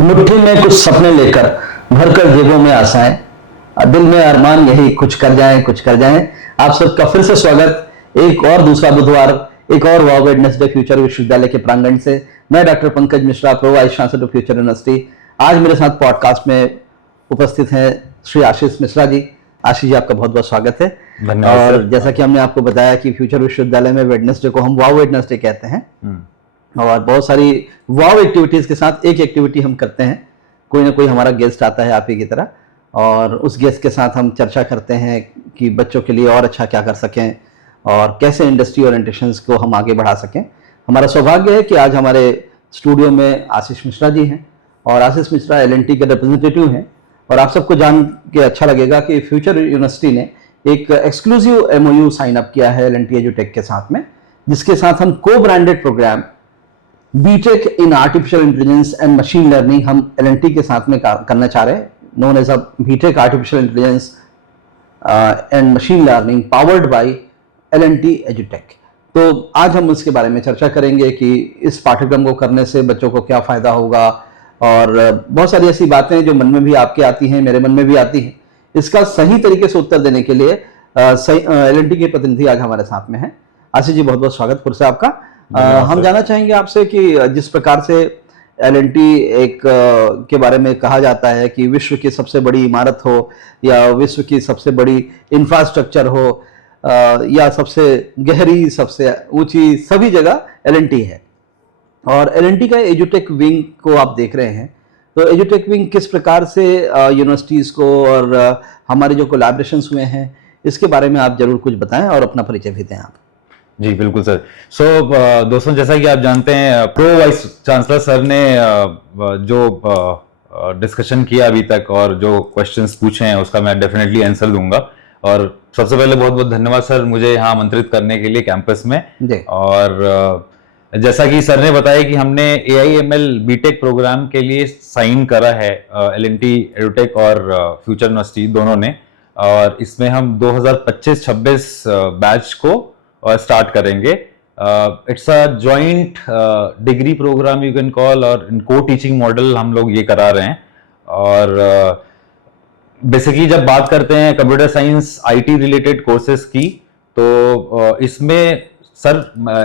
मुट्ठी में कुछ सपने लेकर भरकर जेबों में आशाएं, दिल में अरमान यही कुछ कर जाएं कुछ कर जाएं। आप सबका फिर से स्वागत एक और दूसरा बुधवार, एक और वाव वेडनेसडे फ्यूचर विश्वविद्यालय के प्रांगण से। मैं doctor Pankaj Mishra, pro vice chancellor of future university. आज मेरे साथ पॉडकास्ट में उपस्थित हैं श्री आशीष मिश्रा जी। आशीष जी, आपका बहुत बहुत स्वागत है। धन्यवाद। और जैसा कि हमने आपको बताया कि फ्यूचर विश्वविद्यालय में वेडनेसडे को हम वाव वेडनेसडे कहते हैं और बहुत सारी वाव एक्टिविटीज के साथ एक एक्टिविटी हम करते हैं। कोई ना कोई हमारा गेस्ट आता है आप ही की तरह, और उस गेस्ट के साथ हम चर्चा करते हैं कि बच्चों के लिए और अच्छा क्या कर सकें और कैसे इंडस्ट्री ओरिएंटेशंस को हम आगे बढ़ा सकें। हमारा सौभाग्य है कि आज हमारे स्टूडियो में आशीष मिश्रा जी हैं, और आशीष मिश्रा एल&टी के रिप्रेजेंटेटिव हैं। और आप सबको जान के अच्छा लगेगा कि फ्यूचर यूनिवर्सिटी ने एक एक्सक्लूसिव MOU साइन अप किया है एल&टी एजुटेक के साथ में, जिसके साथ हम को branded program BTech in artificial intelligence and machine learning हम एल&टी के साथ में करना चाह रहे हैं, known as a BTech artificial intelligence and machine learning powered by L and T एजुटेक। तो आज हम उसके बारे में चर्चा करेंगे कि इस पाठ्यक्रम को करने से बच्चों को क्या फायदा होगा, और बहुत सारी ऐसी बातें जो मन में भी आपके आती हैं, मेरे मन में भी आती हैं। इसका सही तरीके से उत्तर देने के लिए एल&टी के प्रतिनिधि आज हमारे साथ में हैं। आशीष जी, बहुत बहुत स्वागत फिर से आपका। हम जानना चाहेंगे आपसे कि जिस प्रकार से एल&टी एक के बारे में कहा जाता है कि विश्व की सबसे बड़ी इमारत हो या विश्व की सबसे बड़ी इंफ्रास्ट्रक्चर हो या सबसे गहरी सबसे ऊंची, सभी जगह एल&टी है। और एल&टी का एजुटेक विंग को आप देख रहे हैं, तो एजुटेक विंग किस प्रकार से यूनिवर्सिटीज़ को और हमारे जो कोलैबोरेशंस हुए हैं इसके बारे में आप जरूर कुछ बताएं और अपना परिचय भी दें आप। जी बिल्कुल सर। दोस्तों, जैसा कि आप जानते हैं, प्रो वाइस चांसलर सर ने जो डिस्कशन किया अभी तक और जो क्वेश्चंस पूछे हैं उसका मैं डेफिनेटली आंसर दूंगा। और सबसे पहले बहुत बहुत धन्यवाद सर मुझे यहाँ आमंत्रित करने के लिए कैंपस में। और जैसा कि सर ने बताया कि हमने AIML बीटेक प्रोग्राम के लिए साइन करा है एल&टी एजुटेक और फ्यूचर यूनिवर्सिटी दोनों ने, और इसमें हम 2025-26 बैच को स्टार्ट करेंगे। It's a joint degree program you can call, और इन को टीचिंग मॉडल हम लोग ये करा रहे हैं। और बेसिकली जब बात करते हैं computer science IT related courses की, तो इसमें सर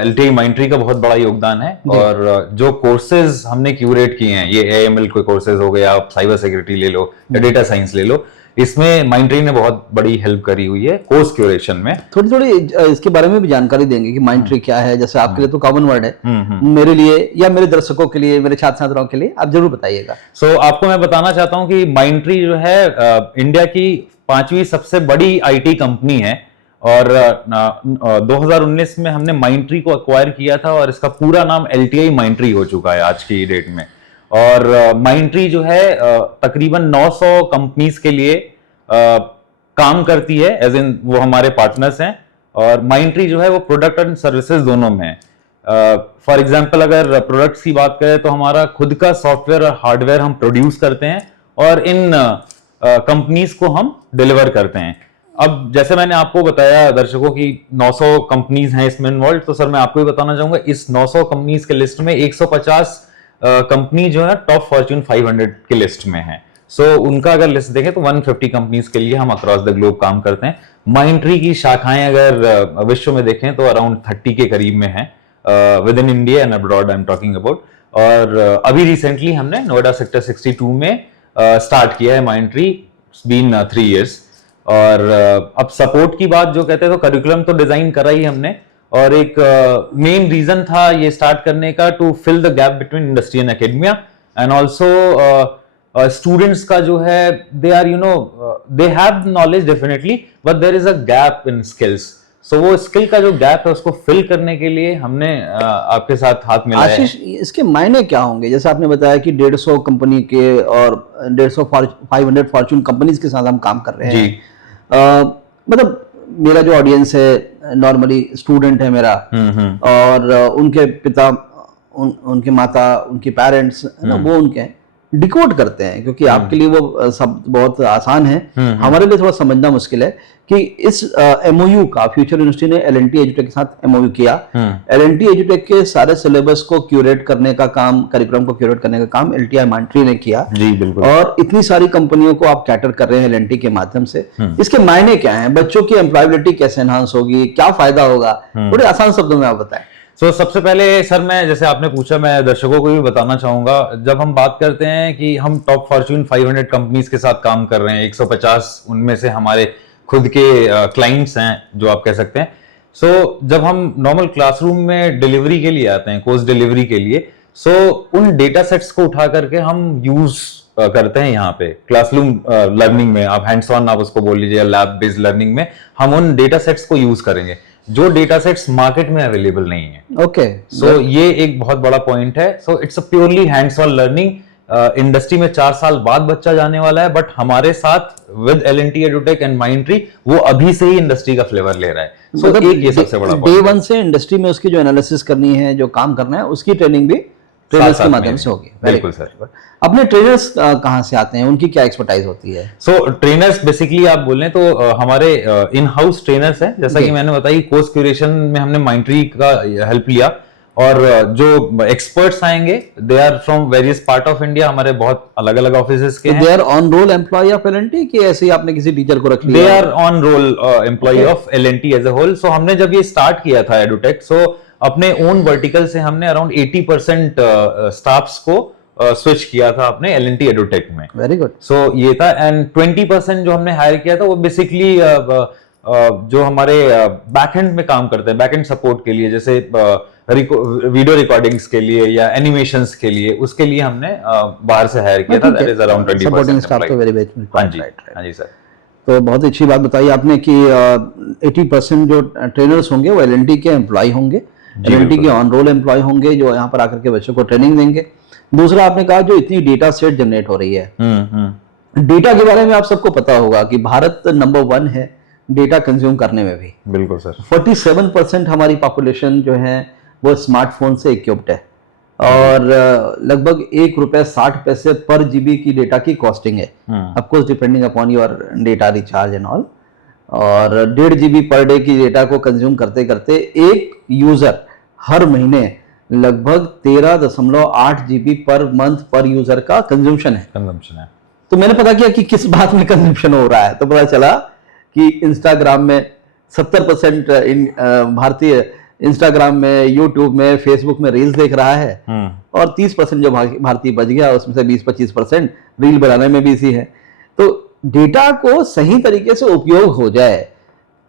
एल&टी माइंडट्री का बहुत बड़ा योगदान है। और जो कोर्सेज हमने क्यूरेट किए हैं, ये AIML के कोर्सेज हो गए, आप साइबर सिक्योरिटी ले लो या डेटा साइंस ले लो, इसमें माइंडट्री ने बहुत बड़ी हेल्प करी हुई है कोर्स क्यूरेशन में। थोड़ी थोड़ी इसके बारे में भी जानकारी देंगे कि माइंडट्री क्या है। जैसे आपके लिए तो कॉमन वर्ड है, मेरे लिए या मेरे दर्शकों के लिए, मेरे छात्र छात्राओं के लिए आप जरूर बताइएगा। आपको मैं बताना चाहता हूं कि माइंडट्री जो है इंडिया की 5वीं सबसे बड़ी IT कंपनी है। और 2019 में हमने माइंडट्री को एक्वायर किया था, और इसका पूरा नाम LTI माइंडट्री हो चुका है आज की डेट में। और माइंडट्री जो है तकरीबन 900 कंपनीज के लिए काम करती है, एज इन वो हमारे पार्टनर्स हैं। और माइंडट्री जो है वो प्रोडक्ट एंड सर्विसेज दोनों में है। फॉर एग्जांपल अगर प्रोडक्ट्स की बात करें तो हमारा खुद का सॉफ्टवेयर और हार्डवेयर हम प्रोड्यूस करते हैं और इन कंपनीज को हम डिलीवर करते हैं। अब जैसे मैंने आपको बताया दर्शकों की 900 कंपनीज हैं इसमें इन्वॉल्व, तो सर मैं आपको भी बताना चाहूंगा इस 900 कंपनीज के लिस्ट में 150 कंपनी जो है टॉप फॉर्च्यून 500 की लिस्ट में है। उनका अगर लिस्ट देखें तो 150 कंपनीज के लिए हम अक्रॉस द ग्लोब काम करते हैं। माइंडट्री की शाखाएं अगर विश्व में देखें तो अराउंड 30 के करीब में है, with in India and abroad I am talking about. और अभी रिसेंटली हमने नोएडा सेक्टर 62 में स्टार्ट किया है माइंडट्री, इट्स बीन 3 years। और अब सपोर्ट की बात जो कहते हैं, तो करिकुलम तो डिजाइन करा ही हमने, और एक मेन रीजन था ये स्टार्ट करने का to fill the gap between industry and academia, and also students का जो है they are they have knowledge definitely, but there is a gap in skills. वो स्किल का जो गैप है उसको फिल करने के लिए हमने आपके साथ हाथ मिलाया है। आशीष, इसके मायने क्या होंगे? जैसे आपने बताया कि 150 कंपनी के और 500 फॉर्च्यून कंपनीज के साथ हम काम कर रहे हैं। मतलब मेरा जो ऑडियंस है नॉर्मली स्टूडेंट है मेरा, और उनके पिता, उनके माता, उनके पेरेंट्स है ना, वो उनके हैं। डिकोड करते हैं, क्योंकि आपके लिए वो सब बहुत आसान है, हमारे लिए थोड़ा समझना मुश्किल है कि इस एमओयू का फ्यूचर यूनिवर्सिटी ने एल&टी एजुटेक के साथ एमओयू किया। एल&टी एजुटेक के सारे सिलेबस को क्यूरेट करने का काम, करिकुलम को क्यूरेट करने का काम एलटीआई माइंट्री ने किया। जी बिल्कुल। और इतनी सारी कंपनियों को आप कैटर कर रहे हैं एल&टी के माध्यम से। इसके मायने क्या हैं, बच्चों की एम्प्लॉयबिलिटी कैसे एनहांस होगी, क्या फायदा होगा, थोड़े आसान शब्दों में आप बताएं। सबसे पहले सर, मैं जैसे आपने पूछा, मैं दर्शकों को भी बताना चाहूंगा, जब हम बात करते हैं कि हम टॉप फॉर्च्यून 500 कंपनीज के साथ काम कर रहे हैं, 150 उनमें से हमारे खुद के क्लाइंट्स हैं जो आप कह सकते हैं। जब हम नॉर्मल क्लासरूम में डिलीवरी के लिए आते हैं, कोर्स डिलीवरी के लिए, उन डेटा सेट्स को उठा करके हम यूज करते हैं यहाँ पे क्लासरूम लर्निंग में, आप हैंड्स ऑन आप उसको बोल लीजिए, लैब बेस्ड लर्निंग में हम उन डेटा सेट्स को यूज करेंगे जो डेटा सेट्स मार्केट में अवेलेबल नहीं है। ओके, ये एक बहुत बड़ा पॉइंट है। It's a purely hands on learning. Industry में 4 साल बाद बच्चा जाने वाला है, बट हमारे साथ विद एल&टी एडुटेक एंड माइंट्री वो अभी से ही इंडस्ट्री का फ्लेवर ले रहा है। एक ये सबसे बड़ा डे वन से इंडस्ट्री में उसकी जो एनालिसिस करनी है, जो काम करना है, उसकी ट्रेनिंग भी ट्रेनर्स के माध्यम से होगी। बिल्कुल सर। अपने ट्रेनर्स कहाँ से आते हैं, उनकी क्या एक्सपर्टाइज होती है? ट्रेनर्स बेसिकली आप बोलें तो हमारे इन हाउस ट्रेनर्स हैं, जैसा कि मैंने बताया, कोर्स क्यूरेशन में हमने माइंट्री का हेल्प लिया, और जो एक्सपर्ट्स आएंगे they are from various part of India, हमारे बहुत अलग अलग ऑफिसेस के हैं। They are on roll employ of L and T कि ऐसे ही आपने किसी टीचर को रख लिया? They are on roll employ of L and T as a whole. हमने जब ये स्टार्ट किया था एडुटेक, अपने ओन वर्टिकल से हमने अराउंड 80% स्टाफ्स को स्विच किया था अपने एल&टी एडुटेक में। Very good. ये था, एंड 20% जो हमने हायर किया था वो बेसिकली जो हमारे बैकएंड में काम करते हैं, बैकएंड सपोर्ट के लिए, जैसे वीडियो रिकॉर्डिंग्स के लिए या एनिमेशंस के लिए, उसके लिए हमने बाहर से हायर किया था। That is around 20% supporting staff तो वेरी वेरी। हाँ जी सर। तो बहुत अच्छी बात बताई आपने कि 80% जो ट्रेनर्स होंगे वो एल&टी के एम्प्लॉय होंगे, एल&टी के ऑन रोल एम्प्लॉय होंगे, जो यहाँ पर आकर के बच्चों को ट्रेनिंग देंगे। दूसरा, आपने कहा जो इतनी डेटा सेट जनरेट हो रही है, डेटा के बारे में आप सबको पता होगा कि भारत नंबर 1 है डेटा कंज्यूम करने में भी। बिल्कुल सर। 47% हमारी पॉपुलेशन जो है वो स्मार्टफोन से इक्विप्ड है, और लगभग ₹1.60 पर जीबी की डेटा की कॉस्टिंग है, of course depending upon your data recharge and all. और 1.5 GB पर डे की डेटा को कंज्यूम करते करते एक यूजर हर महीने लगभग 13.8 GB पर मंथ पर यूजर का कंज्यूमशन है। तो मैंने पता किया कि किस बात में कंज्यूमशन हो रहा है, तो पता चला कि इंस्टाग्राम में 70% भारतीय इंस्टाग्राम में, यूट्यूब में, फेसबुक में रील्स देख रहा है, और 30% जो भारतीय बच गया, उसमें से 20-25% रील बनाने में बिजी है। तो डेटा को सही तरीके से उपयोग हो जाए,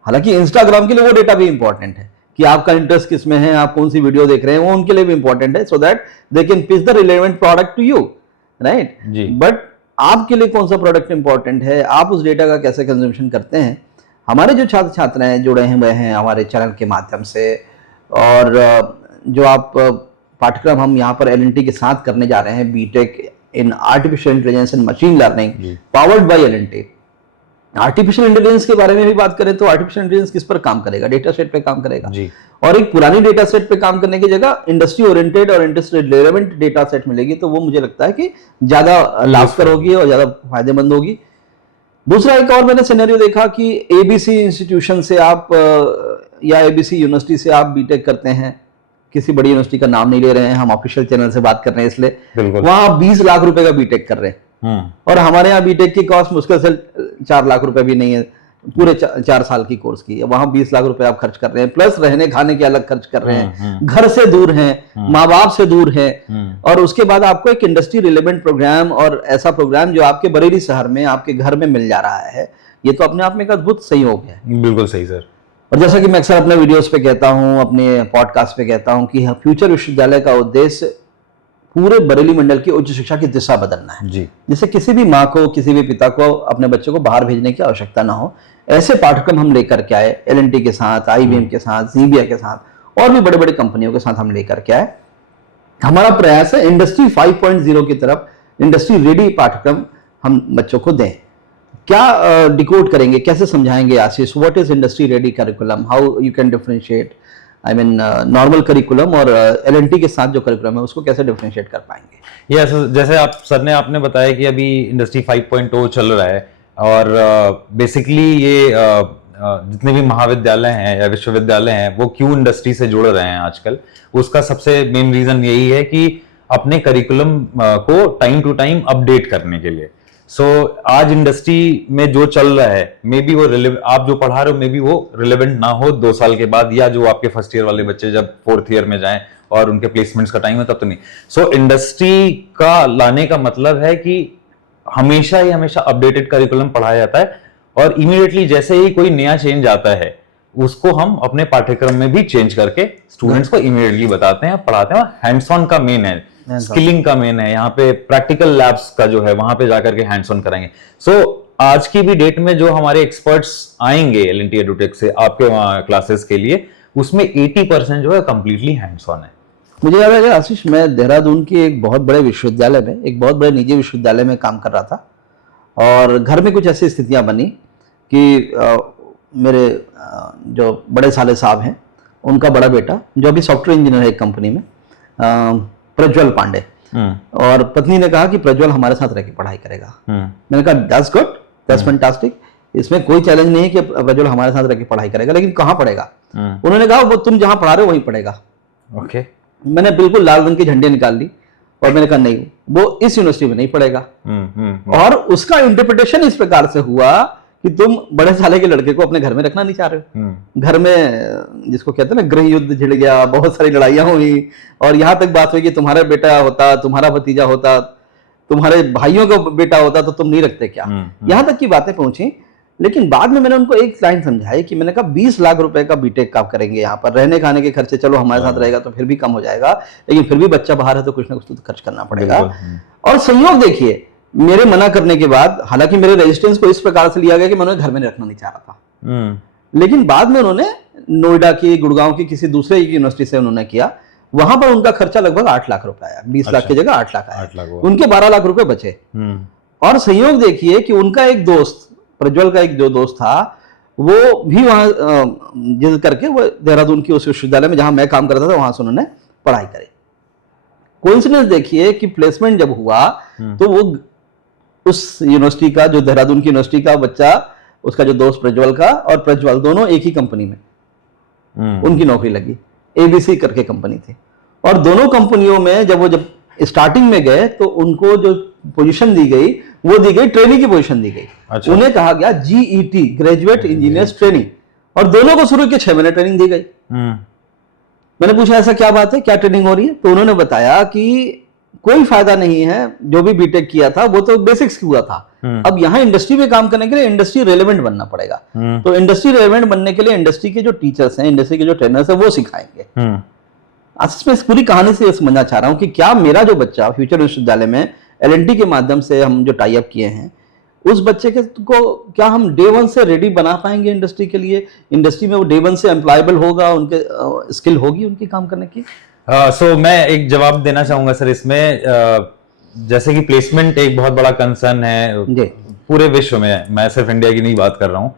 हालांकि इंस्टाग्राम के लिए वो डेटा भी इंपॉर्टेंट है कि आपका इंटरेस्ट किस में है, आप कौन सी वीडियो देख रहे हैं, वो उनके लिए भी इंपॉर्टेंट है, so that they can pitch the relevant product to you, right. But आपके लिए कौन सा प्रोडक्ट इंपॉर्टेंट है, आप उस डेटा का कैसे कंज्यूमशन करते हैं। हमारे जो छात्र छात्राएं जुड़े हुए हैं हमारे चैनल के माध्यम से, और जो आप पाठ्यक्रम हम यहाँ पर एल&टी के साथ करने जा रहे हैं, B Tech in artificial intelligence and machine learning powered by L and T. Artificial intelligence के बारे में भी बात करें तो आर्टिफिशियल इंटेलिजेंस किस पर काम करेगा? डेटा सेट पे काम करेगा जी। और एक पुरानी डेटा सेट पे काम करने की जगह इंडस्ट्री ओरिएंटेड और इंडस्ट्री रिलेवेंट डेटा सेट मिलेगी, तो वो मुझे लगता है कि ज्यादा लाभकर होगी और ज्यादा फायदेमंद होगी। दूसरा, एक और मैंने सिनेरियो देखा कि एबीसी इंस्टीट्यूशन से आप या एबीसी यूनिवर्सिटी से आप बीटेक करते हैं, किसी बड़ी यूनिवर्सिटी का नाम नहीं ले रहे हैं, हम ऑफिशियल चैनल से बात कर रहे हैं इसलिए, वहां 20 लाख रुपए का बीटेक कर रहे हैं, और हमारे यहाँ बीटेक की कॉस्ट मुश्किल से 4 लाख रुपए भी नहीं है पूरे 4 साल की कोर्स की, वहां 20 लाख रुपए आप खर्च कर रहे हैं, प्लस रहने खाने के अलग खर्च कर रहे हैं, घर से दूर हैं, माँ बाप से दूर हैं, और उसके बाद आपको एक इंडस्ट्री रिलेवेंट प्रोग्राम और ऐसा प्रोग्राम जो आपके बरेली शहर में आपके घर में मिल जा रहा है, ये तो अपने आप में एक अद्भुत सहयोग है। बिल्कुल सही सर। और जैसा कि मैं अक्सर अपने वीडियोस पे कहता हूं, अपने पॉडकास्ट पे कहता हूं कि फ्यूचर विश्वविद्यालय का उद्देश्य पूरे बरेली मंडल की उच्च शिक्षा की दिशा बदलना है जी। जिससे किसी भी माँ को, किसी भी पिता को अपने बच्चों को बाहर भेजने की आवश्यकता ना हो। ऐसे पाठ्यक्रम हम लेकर के आए, एल&टी के साथ, IBM के साथ, CBI के साथ, और भी बड़े बड़े कंपनियों के साथ हम लेकर के आए। हमारा प्रयास है इंडस्ट्री 5.0 की तरफ इंडस्ट्री रेडी पाठ्यक्रम हम बच्चों को दें। क्या डिकोड करेंगे, कैसे समझाएंगे Ashish? What is industry ready curriculum, how you can differentiate, I mean normal curriculum और LNT के साथ जो करिकुलम है उसको कैसे डिफरेंशिएट कर पाएंगे? यस, जैसे आपने बताया कि अभी इंडस्ट्री 5.0 चल रहा है और बेसिकली ये जितने भी महाविद्यालय हैं या विश्वविद्यालय हैं वो क्यों इंडस्ट्री से जुड़ रहे हैं आजकल, उसका सबसे मेन रीजन यही है कि अपने करिकुलम को टाइम टू टाइम अपडेट करने के लिए। आज इंडस्ट्री में जो चल रहा है मे बी वो आप जो पढ़ा रहे हो मे बी वो रिलेवेंट ना हो 2 साल के बाद, या जो आपके फर्स्ट ईयर वाले बच्चे जब 4th ईयर में जाएं और उनके प्लेसमेंट्स का टाइम है तब तो नहीं। इंडस्ट्री का लाने का मतलब है कि हमेशा ही हमेशा अपडेटेड करिकुलम पढ़ाया जाता है और इमीडिएटली जैसे ही कोई नया चेंज आता है उसको हम अपने पाठ्यक्रम में भी चेंज करके स्टूडेंट्स को इमीडिएटली बताते हैं, पढ़ाते हैं। हैंड्स ऑन का मेन है, स्किलिंग का मेन है, यहाँ पे प्रैक्टिकल लैब्स का जो है वहां पे जाकर के हैंड्स ऑन कराएंगे। आज की भी डेट में जो हमारे एक्सपर्ट्स आएंगे LNT एडुटेक से आपके क्लासेस के लिए, उसमें 80% जो है कंप्लीटली हैंड्स ऑन है। मुझे याद है आशीष, मैं देहरादून के एक बहुत बड़े विश्वविद्यालय में, एक बहुत बड़े निजी विश्वविद्यालय में काम कर रहा था और घर में कुछ ऐसी स्थितियां बनी कि मेरे जो बड़े साले साहब हैं उनका बड़ा बेटा जो अभी सॉफ्टवेयर इंजीनियर है एक कंपनी में, प्रज्वल पांडे, और पत्नी ने कहा कि प्रज्वल हमारे साथ रह के पढ़ाई करेगा। मैंने कहा दैट्स गुड, दैट्स फैंटास्टिक, इसमें कोई चैलेंज नहीं है कि प्रज्वल हमारे साथ रह के पढ़ाई करेगा, लेकिन कहाँ पढ़ेगा? उन्होंने कहा वो तुम जहां पढ़ा रहे हो वहीं पढ़ेगा। ओके। मैंने बिल्कुल लाल रंग के झंडे निकाल ली और मैंने कहा नहीं, वो इस यूनिवर्सिटी में नहीं पढ़ेगा। और उसका इंटरप्रिटेशन इस प्रकार से हुआ कि तुम बड़े साले के लड़के को अपने घर में रखना नहीं चाह रहे हो। घर में जिसको कहते हैं ना गृह युद्ध छिड़ गया, बहुत सारी लड़ाइयां हुई और यहां तक बात हुई कि तुम्हारा बेटा होता, तुम्हारा भतीजा होता, तुम्हारे भाइयों का बेटा होता तो तुम नहीं रखते क्या? यहां तक की बातें पहुंची। लेकिन बाद में मैंने उनको एक लाइन समझाई कि मैंने कहा 20 लाख रुपए का बीटेक का करेंगे, यहाँ पर रहने खाने के खर्चे चलो हमारे साथ रहेगा तो फिर भी कम हो जाएगा, लेकिन फिर भी बच्चा बाहर है तो कुछ ना कुछ तो खर्च करना पड़ेगा। और संयोग देखिए, मेरे मना करने के बाद, हालांकि मेरे रेजिस्टेंस को इस प्रकार से लिया गया कि मैं उन्हें घर में रखना नहीं चाह रहा था, लेकिन बाद में उन्होंने नोएडा की, गुड़गांव की किसी दूसरे यूनिवर्सिटी से उन्होंने किया, वहां पर उनका खर्चा लगभग 8 लाख रुपए आया। 20 लाख की जगह 8 लाख आया, उनके 12 लाख रुपए बचे। और संयोग देखिए कि उनका एक दोस्त, प्रज्वल का एक जो दोस्त था, वो भी वहां जिद करके वो देहरादून की उस विश्वविद्यालय में जहां मैं काम करता था वहां से उन्होंने पढ़ाई करी। कोइंसिडेंस देखिए कि प्लेसमेंट जब हुआ तो वो उस यूनिवर्सिटी का, जो देहरादून की यूनिवर्सिटी का बच्चा, उसका जो दोस्त प्रज्वल का और प्रज्वल दोनों एक ही कंपनी में उनकी नौकरी लगी। ABC करके कंपनी थी और दोनों कंपनियों में जब स्टार्टिंग में गए तो उनको जो पोजीशन दी गई वो दी गई ट्रेनिंग की पोजीशन दी गई। अच्छा। उन्हें कहा गया GET, ग्रेजुएट इंजीनियर्स ट्रेनिंग, और दोनों को शुरू के 6 महीने ट्रेनिंग दी गई। मैंने पूछा ऐसा क्या बात है, क्या ट्रेनिंग हो रही है? तो उन्होंने बताया कि कोई फायदा नहीं है, जो भी बीटेक किया था वो तो बेसिक्स हुआ था, अब यहाँ इंडस्ट्री में काम करने के लिए इंडस्ट्री रेलेवेंट बनना पड़ेगा। तो इंडस्ट्री रेलेवेंट बनने के लिए इंडस्ट्री के जो टीचर्स हैं, इंडस्ट्री के जो ट्रेनर्स हैं वो सिखाएंगे। आज मैं इस पूरी कहानी से समझना चाह रहा हूं कि क्या मेरा जो बच्चा फ्यूचर विश्वविद्यालय में LNT के माध्यम से हम जो टाई अप किए हैं, उस बच्चे को क्या हम डे 1 से रेडी बना पाएंगे इंडस्ट्री के लिए? इंडस्ट्री में वो डे 1 से एम्प्लॉयबल होगा, उनके स्किल होगी उनकी काम करने की? मैं एक जवाब देना चाहूंगा सर इसमें। जैसे कि प्लेसमेंट एक बहुत बड़ा कंसर्न है पूरे विश्व में, मैं सिर्फ इंडिया की नहीं बात कर रहा हूँ।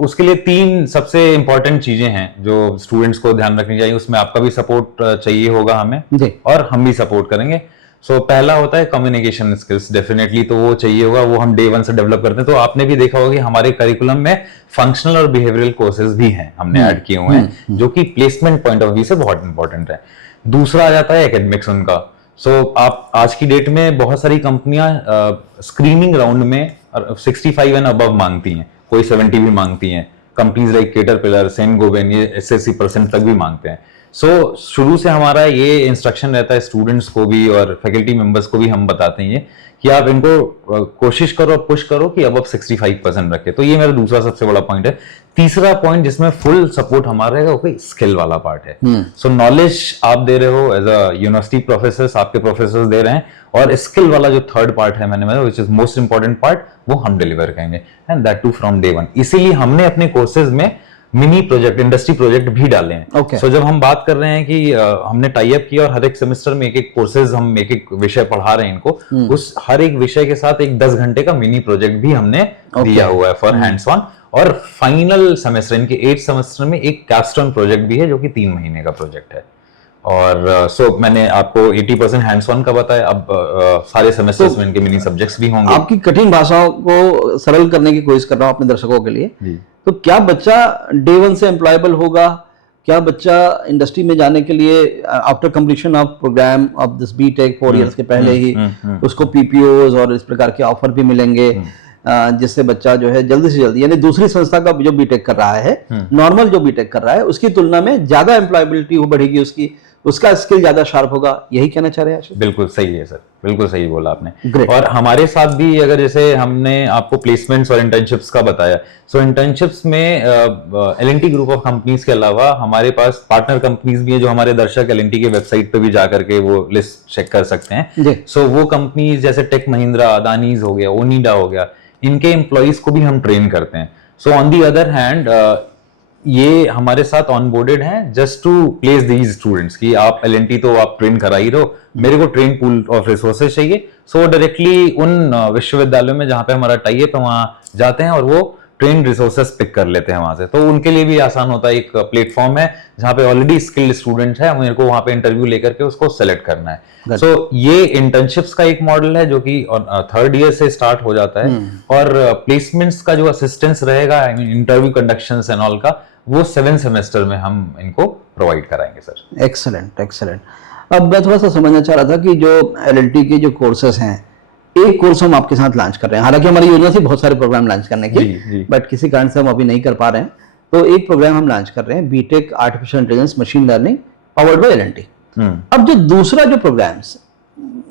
उसके लिए 3 सबसे इंपॉर्टेंट चीजें हैं जो स्टूडेंट्स को ध्यान रखनी चाहिए। उसमें आपका भी सपोर्ट चाहिए होगा हमें और हम भी सपोर्ट करेंगे। पहला होता है कम्युनिकेशन स्किल्स, डेफिनेटली तो वो चाहिए होगा, वो हम डे 1 से डेवलप करते हैं। तो आपने भी देखा होगा कि हमारे करिकुलम में फंक्शनल और बिहेवियरल कोर्सेज भी हैं, हमने ऐड किए हुए हैं, जो कि प्लेसमेंट पॉइंट ऑफ व्यू से बहुत इंपॉर्टेंट है। दूसरा आ जाता है एकेडमिक्स उनका। आप आज की डेट में बहुत सारी कंपनियां स्क्रीनिंग राउंड में 65 एंड अबव मांगती हैं, कोई 70 भी मांगती हैं। Companies like Caterpillar, Saint Gobain, ये SSC% तक भी मांगते हैं। शुरू से हमारा ये इंस्ट्रक्शन रहता है स्टूडेंट्स को भी और फैकल्टी मेंबर्स को भी हम बताते हैं कि आप इनको कोशिश करो और पुश करो कि अब 65% रखे। तो ये मेरा दूसरा सबसे बड़ा पॉइंट है। तीसरा पॉइंट जिसमें फुल सपोर्ट हमारा रहेगा वो स्किल वाला पार्ट है। नॉलेज आप दे रहे हो एज अ यूनिवर्सिटी प्रोफेसर, आपके प्रोफेसर दे रहे हैं, और स्किल वाला जो थर्ड पार्ट है मैंने which is most important part, वो हम डिलीवर करेंगे, and that too from day 1। इसीलिए हमने अपने कोर्सेज में मिनी प्रोजेक्ट, इंडस्ट्री प्रोजेक्ट भी डाले हैं। Okay. जब हम बात कर रहे हैं कि हमने टाई अप किया और हर एक सेमेस्टर में एक कोर्सेज, हम एक विषय पढ़ा रहे हैं इनको, उस हर एक विषय के साथ एक 10 घंटे का मिनी प्रोजेक्ट भी हमने दिया हुआ है फॉर हैंड्स ऑन। और फाइनल सेमेस्टर इनके 8th सेमेस्टर में एक कैपस्टोन प्रोजेक्ट भी है जो कि 3 महीने का प्रोजेक्ट है। और सो मैंने आपको 80% हैंड्स ऑन का बताया। अब सारे सेमेस्टर्स में इनके मिनी सब्जेक्ट्स भी होंगे। आपकी कठिन भाषाओं को सरल करने की कोशिश कर रहा हूं अपने दर्शकों के लिए। तो क्या बच्चा डे 1 से एम्प्लॉयबल होगा? क्या बच्चा इंडस्ट्री में जाने के लिए after completion of program of this B Tech 4 years के पहले ही उसको पीपीओज और इस प्रकार के ऑफर भी मिलेंगे, जिससे बच्चा जो है जल्दी से जल्दी, यानी दूसरी संस्था का जो बीटेक कर रहा है, नॉर्मल जो बीटेक कर रहा है, उसकी तुलना में ज्यादा एम्प्लॉयबिलिटी वो बढ़ेगी, उसका स्किल ज्यादा शार्प होगा, यही कहना चाह रहे हैं आशीष? बिल्कुल सही है सर, बिल्कुल सही बोला आपने। और हमारे साथ भी अगर जैसे हमने आपको प्लेसमेंट्स और इंटर्नशिप्स का बताया, सो इंटर्नशिप्स में L&T ग्रुप ऑफ कंपनीज के अलावा हमारे पास पार्टनर कंपनीज भी है जो हमारे दर्शक L&T के वेबसाइट पे भी जा करके वो लिस्ट चेक कर सकते हैं। सो वो कंपनीज जैसे टेक महिंद्रा, अदानीज हो गया, ओनिडा हो गया, इनके एम्प्लॉइज को भी हम ट्रेन करते हैं। So on the other hand ये हमारे साथ ऑनबोर्डेड हैं just to place these students कि आप L&T तो आप ट्रेन करा ही रहो, मेरे को ट्रेन पूल ऑफ रिसोर्सेज चाहिए। सो डायरेक्टली उन विश्वविद्यालयों में जहां पे हमारा टाई है वहां जाते हैं और वो ट्रेन रिसोर्सेज पिक कर लेते हैं वहां से। तो उनके लिए भी आसान होता है, एक प्लेटफॉर्म है जहां पे ऑलरेडी स्किल्ड स्टूडेंट है, मेरे को वहां पे इंटरव्यू लेकर के उसको सेलेक्ट करना है। सो ये इंटर्नशिप्स का एक मॉडल है जो कि 3rd ईयर से स्टार्ट हो जाता है। और प्लेसमेंट्स का जो असिस्टेंस रहेगा, I mean interview conductions and all का, वो 7 सेमेस्टर में हम इनको प्रोवाइड कराएंगे सर। Excellent, excellent. अब मैं थोड़ा सा समझना चाह रहा था कि जो L&T के जो कोर्सेज हैं, एक कोर्स हम आपके साथ लॉन्च कर रहे हैं, हालांकि हमारी योजना थी बहुत सारे प्रोग्राम लॉन्च करने की, बट किसी कारण से हम अभी नहीं कर पा रहे हैं। तो एक प्रोग्राम हम लॉन्च कर रहे हैं, B Tech artificial intelligence machine learning powered by L&T। अब जो दूसरा जो प्रोग्राम्स,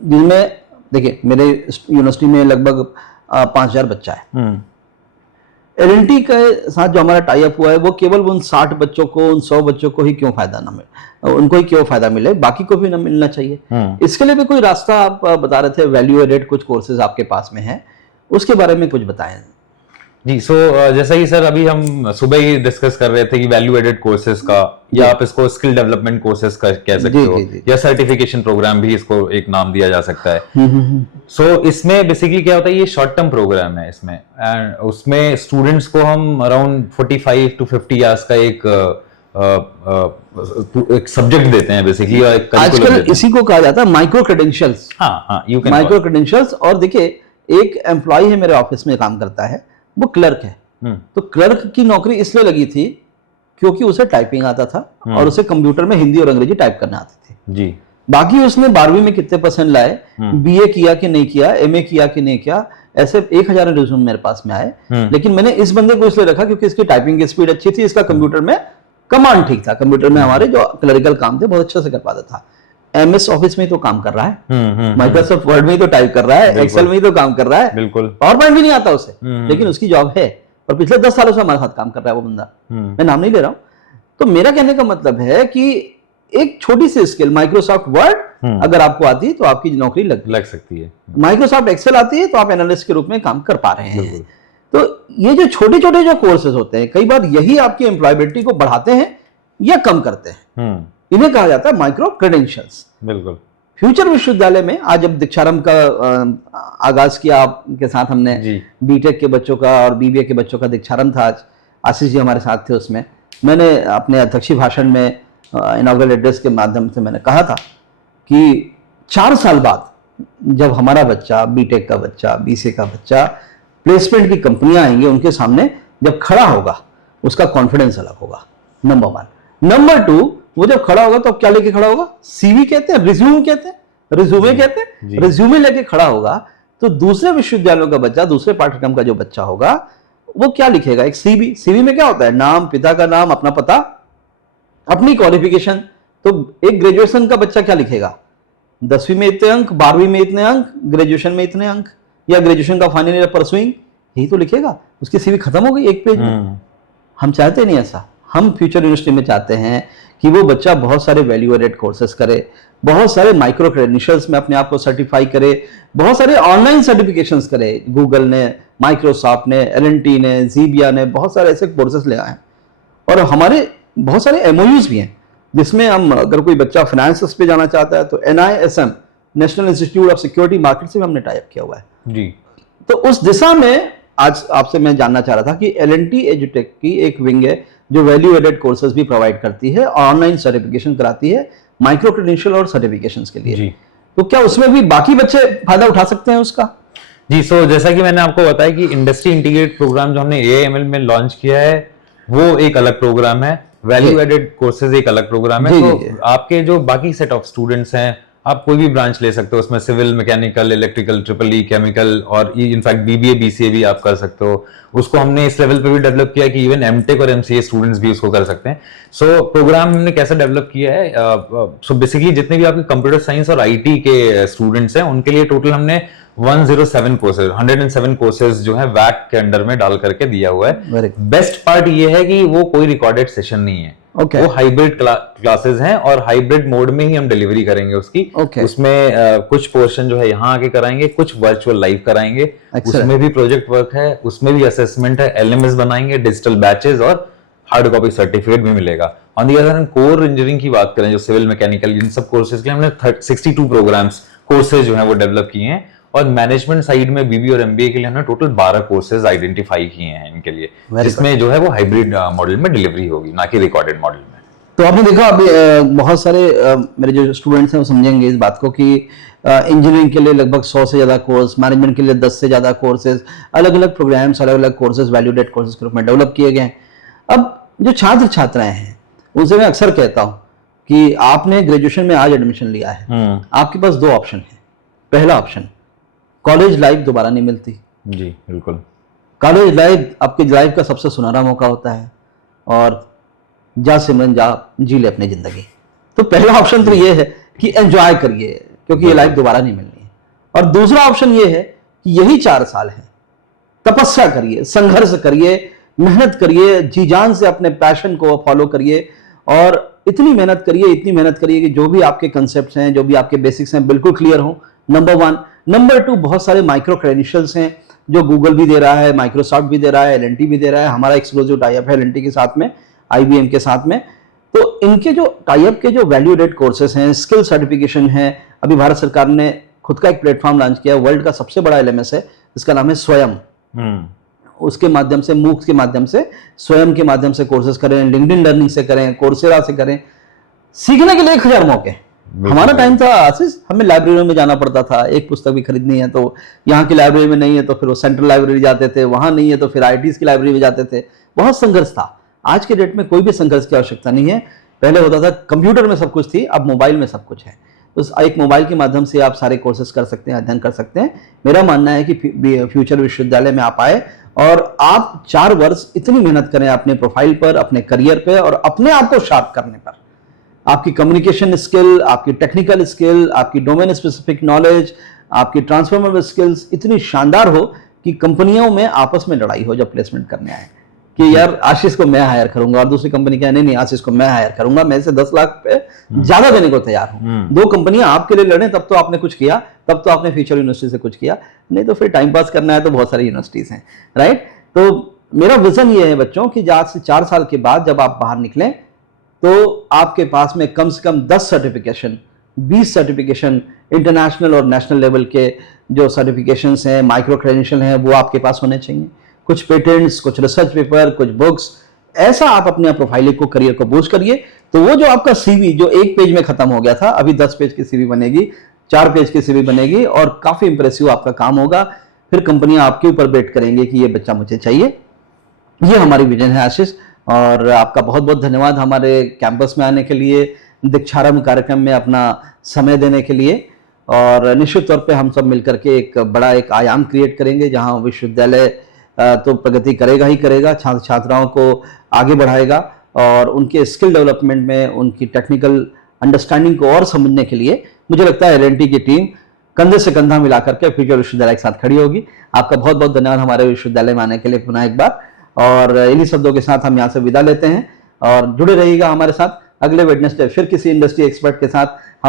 जिनमें देखिए मेरे यूनिवर्सिटी में लगभग 5000 बच्चा है, L&T के साथ जो हमारा टाई अप हुआ है वो केवल उन 60 बच्चों को, उन 100 बच्चों को ही क्यों फायदा ना मिले, उनको ही क्यों फायदा मिले, बाकी को भी ना मिलना चाहिए। इसके लिए भी कोई रास्ता आप बता रहे थे, वैल्यू एडेड कुछ कोर्सेज आपके पास में हैं, उसके बारे में कुछ बताएं। जी, सो जैसा कि सर अभी हम सुबह ही डिस्कस कर रहे थे कि वैल्यू एडेड कोर्सेज का, या आप इसको स्किल डेवलेपमेंट कोर्सेज का कह सकते हो, या सर्टिफिकेशन प्रोग्राम भी इसको एक नाम दिया जा सकता है। सो इसमें बेसिकली क्या होता है, ये शॉर्ट टर्म प्रोग्राम है इसमें, एंड उसमें स्टूडेंट्स को हम अराउंड 45 to 50 आवर्स का एक सब्जेक्ट देते हैं बेसिकली। आजकल इसी को कहा जाता है माइक्रो क्रेडेंशियल्स। हाँ, माइक्रो क्रेडेंशियल्स। और देखिए, एक एम्प्लॉय है मेरे ऑफिस में काम करता है, वो क्लर्क है। तो क्लर्क की नौकरी इसलिए लगी थी क्योंकि उसे टाइपिंग आता था और उसे कंप्यूटर में हिंदी और अंग्रेजी टाइप करना आती थी जी। बाकी उसने 12वीं में कितने परसेंट लाए, बीए किया कि नहीं किया, एमए किया कि नहीं किया, ऐसे 1000 रिज्यूम मेरे पास में आए। लेकिन मैंने इस बंदे को इसलिए रखा क्योंकि इसकी टाइपिंग की स्पीड अच्छी थी, इसका कंप्यूटर में कमांड ठीक था, कंप्यूटर में हमारे जो क्लरिकल काम थे बहुत अच्छे से कर पाता था। MS ऑफिस में तो काम कर रहा है, माइक्रोसॉफ्ट वर्ड में ही तो टाइप कर रहा है, एक्सेल में ही तो काम कर रहा है, बिल्कुल, पावर पॉइंट भी नहीं आता उसे, लेकिन उसकी जॉब है और पिछले 10 सालों से हमारे साथ काम कर रहा है वो बंदा। मैं नाम नहीं ले रहा हूं। तो मेरा कहने का मतलब है कि एक छोटी सी स्किल, माइक्रोसॉफ्ट वर्ड अगर आपको आती है तो आपकी नौकरी लग सकती है। माइक्रोसॉफ्ट एक्सेल आती है तो आप एनालिस्ट के रूप में काम कर पा रहे हैं। तो ये जो छोटे छोटे जो कोर्सेज होते हैं, कई बार यही आपकी एम्प्लॉयबिलिटी को बढ़ाते हैं या कम करते हैं। इन्हें कहा जाता है माइक्रो क्रेडेंशियल्स। बिल्कुल। फ्यूचर विश्वविद्यालय में आज जब दीक्षारंभ का आगाज किया आपके साथ हमने, बीटेक के बच्चों का और बीबीए के बच्चों का दीक्षारंभ था आज, आशीष जी हमारे साथ थे उसमें। मैंने अपने अध्यक्षीय भाषण में इनॉग्रल एड्रेस के माध्यम से मैंने कहा था कि 4 साल बाद जब हमारा बच्चा, बीटेक का बच्चा, बीसीए का बच्चा प्लेसमेंट की कंपनियां आएंगे उनके सामने जब खड़ा होगा, उसका कॉन्फिडेंस अलग होगा, नंबर 1। नंबर 2, वो जब खड़ा होगा तो अब क्या लेके खड़ा होगा? सीवी कहते हैं, रिज्यूमे कहते हैं, रिज्यूमे कहते हैं, रिज्यूमे लेके खड़ा होगा। तो दूसरे विश्वविद्यालयों का बच्चा, दूसरे पाठ्यक्रम का जो बच्चा होगा, वो क्या लिखेगा? एक सीवी। सीवी में क्या होता है? नाम, पिता का नाम, अपना पता, अपनी क्वालिफिकेशन। तो एक ग्रेजुएशन का बच्चा क्या लिखेगा? 10वीं में इतने अंक, 12वीं में इतने अंक, ग्रेजुएशन में इतने अंक, या ग्रेजुएशन का फाइनल ईयर परसुइंग, यही तो लिखेगा। उसकी सीवी खत्म हो गई एक पेज में। हम चाहते नहीं ऐसा। हम फ्यूचर यूनिवर्सिटी में चाहते हैं कि वो बच्चा बहुत सारे वैल्यू एडेड कोर्सेज करे, बहुत सारे माइक्रो क्रेडेंशियल्स में अपने आप को सर्टिफाई करे, बहुत सारे ऑनलाइन सर्टिफिकेशंस करे। गूगल ने, माइक्रोसॉफ्ट ने, L&T ने, ज़ीबिया ने बहुत सारे ऐसे कोर्सेज ले आए। और हमारे बहुत सारे MOUs भी हैं जिसमें हम, अगर कोई बच्चा फाइनेंस पे जाना चाहता है तो NISM, national institute of security market से भी हमने टाई अप किया हुआ है जी। तो उस दिशा में आज आपसे मैं जानना चाह रहा था कि एल&टी एजुटेक की एक विंग है जो वैल्यू एडेड कोर्सेज भी प्रोवाइड करती है, ऑनलाइन सर्टिफिकेशन कराती है माइक्रो क्रेडेंशियल और सर्टिफिकेशंस के लिए। जी। तो क्या उसमें भी बाकी बच्चे फायदा उठा सकते हैं उसका? जी, सो जैसा कि मैंने आपको बताया कि इंडस्ट्री इंटीग्रेटेड प्रोग्राम जो हमने AIML में लॉन्च किया है वो एक अलग प्रोग्राम है, वैल्यू एडेड कोर्सेज एक अलग प्रोग्राम है। तो आपके जो बाकी सेट ऑफ स्टूडेंट्स हैं, आप कोई भी ब्रांच ले सकते हो, उसमें civil, mechanical, electrical, triple E, chemical और इनफैक्ट BBA BCA भी आप कर सकते हो। उसको हमने इस लेवल पे भी डेवलप किया कि इवन MTech और MCA स्टूडेंट्स भी उसको कर सकते हैं। सो प्रोग्राम हमने कैसे डेवलप किया है, सो बेसिकली जितने भी आपके कंप्यूटर साइंस और IT के स्टूडेंट्स हैं उनके लिए टोटल हमने 107 कोर्सेज 107 कोर्सेज जो है वैक के अंडर में डाल करके दिया हुआ है। बेस्ट पार्ट ये है कि वो कोई रिकॉर्डेड सेशन नहीं है। वो हाइब्रिड क्लासेस हैं और हाइब्रिड मोड में ही हम डिलीवरी करेंगे उसकी। उसमें कुछ पोर्शन जो है यहाँ आके कराएंगे, कुछ वर्चुअल लाइव कराएंगे। उसमें भी प्रोजेक्ट वर्क है, उसमें भी असेसमेंट है, LMS बनाएंगे, डिजिटल बैचेस और हार्ड कॉपी सर्टिफिकेट भी मिलेगा। On the other hand core engineering की बात करें, जो सिविल, मैकेनिकल, इन सब कोर्सेज के लिए हमने 62 प्रोग्राम्स कोर्सेज जो है वो डेवलप किए हैं। और मैनेजमेंट साइड में BBA और MBA के लिए हमने टोटल 12 कोर्सेज आइडेंटिफाई किए हैं इनके लिए, जिसमें जो है वो हाइब्रिड मॉडल में डिलीवरी होगी, ना कि रिकॉर्डेड मॉडल में। तो आपने देखा अभी बहुत सारे मेरे जो स्टूडेंट्स हैं वो समझेंगे इस बात को कि इंजीनियरिंग के लिए लगभग 100 से ज़्यादा कोर्स, मैनेजमेंट के लिए 10 से ज़्यादा कोर्सेज, अलग अलग प्रोग्राम्स, अलग अलग कोर्सेज वैल्यूडेड कोर्सेज के रूप में डेवलप किए गए। अब जो छात्र छात्राएं हैं उनसे मैं अक्सर कहता हूँ कि आपने ग्रेजुएशन में आज एडमिशन लिया है, आपके पास 2 ऑप्शन है। पहला ऑप्शन, कॉलेज लाइफ दोबारा नहीं मिलती। जी बिल्कुल। कॉलेज लाइफ आपकी लाइफ का सबसे सुनहरा मौका होता है और जा सिमरन जा जी ले अपनी जिंदगी। तो पहला ऑप्शन तो ये है कि एंजॉय करिए, क्योंकि ये लाइफ दोबारा नहीं मिलनी है। और दूसरा ऑप्शन ये है कि यही 4 साल है, तपस्या करिए, संघर्ष करिए, मेहनत करिए, जी जान से अपने पैशन को फॉलो करिए और इतनी मेहनत करिए कि जो भी आपके कंसेप्ट्स हैं, जो भी आपके बेसिक्स हैं, बिल्कुल क्लियर हो। नंबर 1। नंबर 2, बहुत सारे माइक्रो क्रेडेंशियल्स हैं जो गूगल भी दे रहा है, माइक्रोसॉफ्ट भी दे रहा है, एल&टी भी दे रहा है। हमारा एक्सक्लूसिव टाइप है एल&टी के साथ में, IBM के साथ में। तो इनके जो टाइप के जो वैल्यू एडेड कोर्सेज हैं, स्किल सर्टिफिकेशन है। अभी भारत सरकार ने खुद का एक प्लेटफॉर्म लॉन्च किया, वर्ल्ड का सबसे बड़ा LMS है, इसका नाम है स्वयं। उसके माध्यम से, MOOCs के माध्यम से, स्वयं के माध्यम से कोर्सेज करें, लिंक्डइन लर्निंग से करें, कोर्सेरा से करें। सीखने के लिए 1000 मौके। हमारा टाइम था आशीष, हमें लाइब्रेरी में जाना पड़ता था, एक पुस्तक भी खरीदनी है तो यहाँ की लाइब्रेरी में नहीं है तो फिर वो सेंट्रल लाइब्रेरी जाते थे, वहां नहीं है तो फिर IITs की लाइब्रेरी में जाते थे। बहुत संघर्ष था। आज के डेट में कोई भी संघर्ष की आवश्यकता नहीं है। पहले होता था कंप्यूटर में सब कुछ थी, अब मोबाइल में सब कुछ है। तो एक मोबाइल के माध्यम से आप सारे कोर्सेज कर सकते हैं, अध्ययन कर सकते हैं। मेरा मानना है कि फ्यूचर विश्वविद्यालय में आप आए और आप 4 वर्ष इतनी मेहनत करें अपने प्रोफाइल पर, अपने करियर पर और अपने आप को शार्प करने पर। आपकी कम्युनिकेशन स्किल, आपकी टेक्निकल स्किल, आपकी डोमेन स्पेसिफिक नॉलेज, आपकी ट्रांसफॉर्मेबल स्किल्स इतनी शानदार हो कि कंपनियों में आपस में लड़ाई हो जब प्लेसमेंट करने आए कि यार आशीष को मैं हायर करूंगा और दूसरी कंपनी कहे नहीं आशीष को मैं हायर करूंगा, मैं इसे 10 लाख पे ज्यादा देने को तैयार हूं। 2 कंपनियां आपके लिए लड़े तब तो आपने कुछ किया, तब तो आपने फ्यूचर यूनिवर्सिटी से कुछ किया, नहीं तो फिर टाइम पास करना है तो बहुत सारी यूनिवर्सिटीज हैं, राइट। तो मेरा विजन ये है बच्चों कि आज से 4 साल के बाद जब आप बाहर निकलें तो आपके पास में कम से कम 10 सर्टिफिकेशन, 20 सर्टिफिकेशन, इंटरनेशनल और नेशनल लेवल के जो सर्टिफिकेशंस हैं, माइक्रो क्रेडेंशियल हैं, वो आपके पास होने चाहिए। कुछ पेटेंट्स, कुछ रिसर्च पेपर, कुछ बुक्स, ऐसा आप अपने प्रोफाइल को, करियर को बूस्ट करिए। तो वो जो आपका CV जो 1 पेज में खत्म हो गया था, अभी 10 पेज की CV बनेगी, 4 पेज की CV बनेगी और काफी इंप्रेसिव आपका काम होगा। फिर कंपनियां आपके ऊपर बेट करेंगे कि ये बच्चा मुझे चाहिए। ये हमारी विजन है आशीष, और आपका बहुत बहुत धन्यवाद हमारे कैंपस में आने के लिए, दीक्षारंभ कार्यक्रम में अपना समय देने के लिए। और निश्चित तौर पे हम सब मिलकर के एक बड़ा एक आयाम क्रिएट करेंगे जहां विश्वविद्यालय तो प्रगति करेगा ही करेगा, छात्र छात्राओं को आगे बढ़ाएगा और उनके स्किल डेवलपमेंट में, उनकी टेक्निकल अंडरस्टैंडिंग को और समझने के लिए मुझे लगता है एल&टी की टीम कंधे से कंधा मिलाकर के फ्यूचर विश्वविद्यालय के साथ खड़ी होगी। आपका बहुत बहुत धन्यवाद हमारे विश्वविद्यालय में आने के लिए पुनः एक बार। और इन्हीं शब्दों के साथ हम यहाँ से विदा लेते हैं और जुड़े रहिएगा हमारे साथ। अगले वेडनेसडे फिर किसी इंडस्ट्री एक्सपर्ट के साथ